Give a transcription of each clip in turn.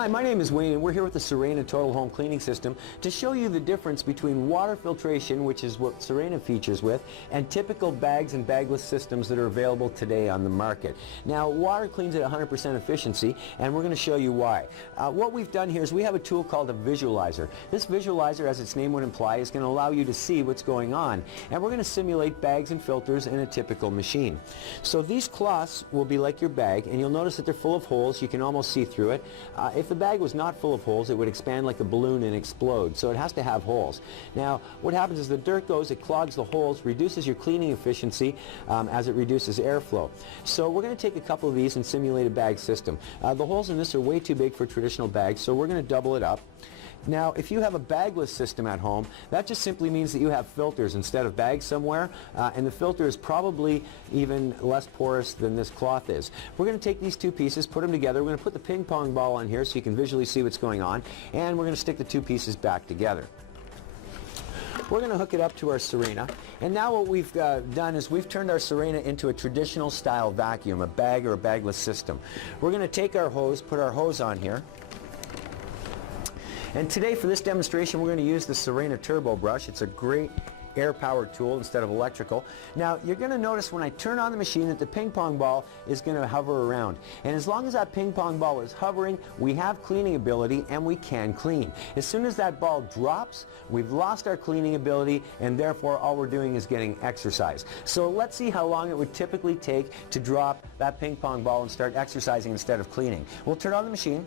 Hi, my name is Wayne and we're here with the Sirena Total Home Cleaning System to show you the difference between water filtration, which is what Sirena features with, and typical bags and bagless systems that are available today on the market. Now, water cleans at 100% efficiency, and we're going to show you why. What we've done here is we have a tool called a visualizer. This visualizer, as its name would imply, is going to allow you to see what's going on, and we're going to simulate bags and filters in a typical machine. So these cloths will be like your bag, and you'll notice that they're full of holes. You can almost see through it. If the bag was not full of holes, it would expand like a balloon and explode, so it has to have holes. Now, what happens is the dirt goes, it clogs the holes, reduces your cleaning efficiency as it reduces airflow. So we're going to take a couple of these and simulate a bag system. The holes in this are way too big for traditional bags, so we're going to double it up. Now, if you have a bagless system at home, that just simply means that you have filters instead of bags somewhere, and the filter is probably even less porous than this cloth is. We're going to take these two pieces, put them together. We're going to put the ping pong ball on here so you can visually see what's going on, and we're going to stick the two pieces back together. We're going to hook it up to our Sirena, and now what we've done is we've turned our Sirena into a traditional style vacuum, a bag or a bagless system. We're going to take our hose, put our hose on here. And today for this demonstration we're going to use the Sirena Turbo Brush. It's a great air-powered tool instead of electrical. Now you're going to notice when I turn on the machine that the ping pong ball is going to hover around. And as long as that ping pong ball is hovering, we have cleaning ability and we can clean. As soon as that ball drops, we've lost our cleaning ability, and therefore all we're doing is getting exercise. So let's see how long it would typically take to drop that ping pong ball and start exercising instead of cleaning. We'll turn on the machine.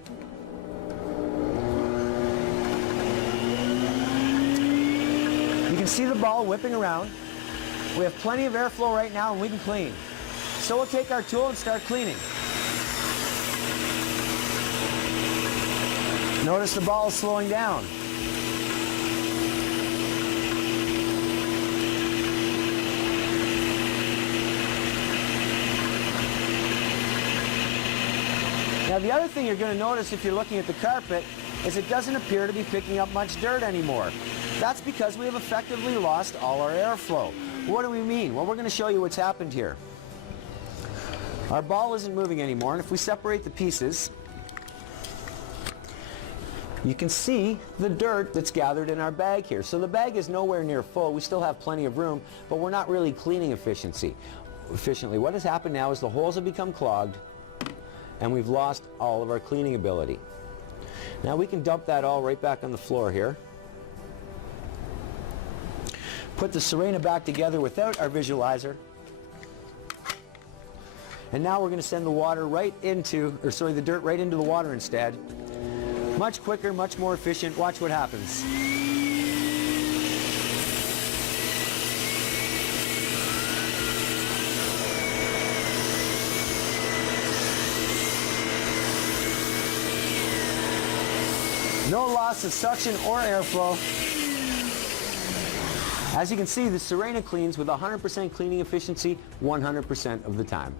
You can see the ball whipping around. We have plenty of airflow right now and we can clean. So we'll take our tool and start cleaning. Notice the ball is slowing down. Now the other thing you're going to notice if you're looking at the carpet is it doesn't appear to be picking up much dirt anymore. That's because we have effectively lost all our airflow. What do we mean? Well, we're going to show you what's happened here. Our ball isn't moving anymore, and if we separate the pieces, you can see the dirt that's gathered in our bag here. So the bag is nowhere near full. We still have plenty of room, but we're not really cleaning efficiently. What has happened now is the holes have become clogged, and we've lost all of our cleaning ability. Now we can dump that all right back on the floor here. Put the Sirena back together without our visualizer. And now we're going to send the water right into, or sorry, the dirt right into the water instead. Much quicker, much more efficient. Watch what happens. No loss of suction or airflow. As you can see, the Sirena cleans with 100% cleaning efficiency 100% of the time.